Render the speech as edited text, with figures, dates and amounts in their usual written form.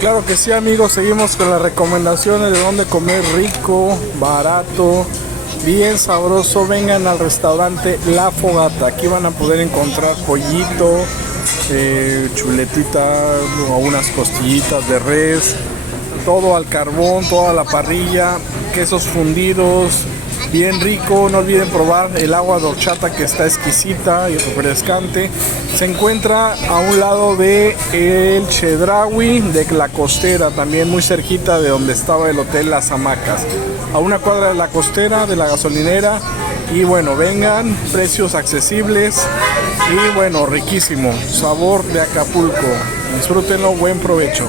Claro que sí, amigos, seguimos con las recomendaciones de dónde comer rico, barato, bien sabroso. Vengan al restaurante La Fogata. Aquí van a poder encontrar pollito, chuletita o unas costillitas de res, todo al carbón, toda la parrilla, quesos fundidos, bien rico. No olviden probar el agua de horchata, que está exquisita y refrescante. Se encuentra a un lado de el Chedraui de la Costera, también muy cerquita de donde estaba el hotel Las Hamacas, a una cuadra de la Costera, de la gasolinera. Y bueno, vengan, precios accesibles y bueno, riquísimo, sabor de Acapulco. Disfrútenlo, buen provecho.